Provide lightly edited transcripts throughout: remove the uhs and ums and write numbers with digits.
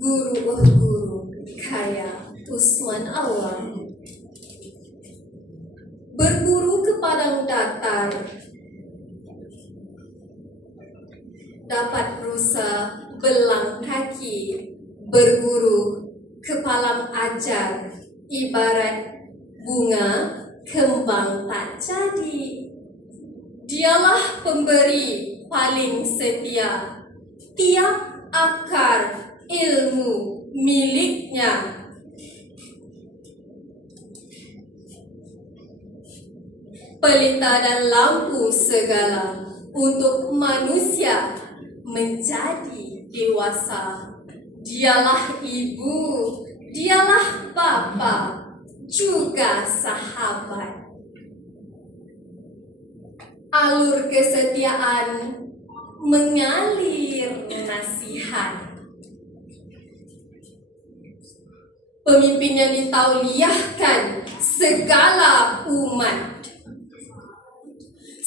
Guru karya Usman Awam. Berburu ke padang datar, dapat rusa belang kaki, berburu ke palang ajar, ibarat bunga kembang tak jadi. Dialah pemberi paling setia, tiap akar ilmu miliknya. Pelita dan lampu segala untuk manusia menjadi dewasa. Dialah ibu, dialah bapa, juga sahabat. Alur kesetiaan mengalir nasihat. Pemimpin yang ditauliahkan segala umat.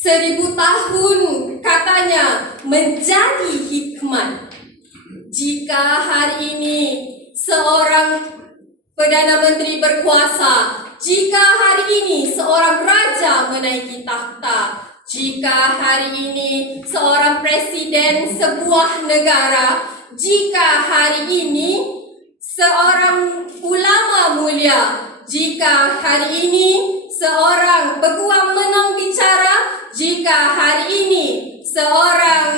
1000 tahun katanya menjadi hikmat. Jika hari ini seorang Perdana Menteri berkuasa, jika hari ini seorang raja menaiki takhta, jika hari ini seorang presiden sebuah negara, jika hari ini seorang ulama mulia, jika hari ini seorang peguam menang bicara, jika hari ini seorang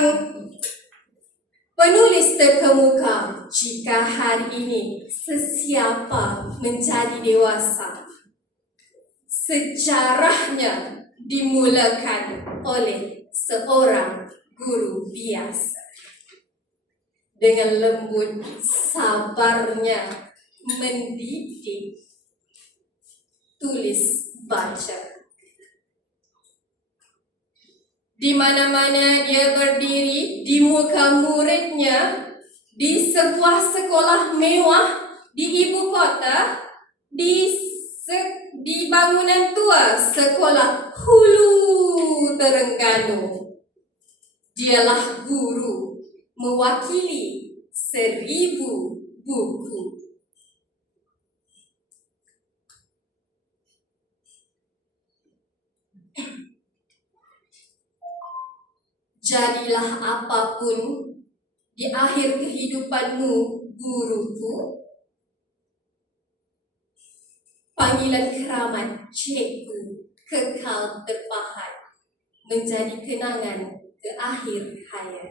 penulis terkemuka, jika hari ini sesiapa menjadi dewasa, sejarahnya dimulakan oleh seorang guru biasa. Dengan lembut sabarnya mendidik, tulis baca. Di mana-mana dia berdiri, di muka muridnya, di sebuah sekolah mewah di ibu kota, di bangunan tua sekolah Hulu Terengganu. Dialah guru mewakili 1000 buku. Jadilah apapun di akhir kehidupanmu, guruku. Panggilan keramat cikgu kekal terpahat menjadi kenangan ke akhir hayat.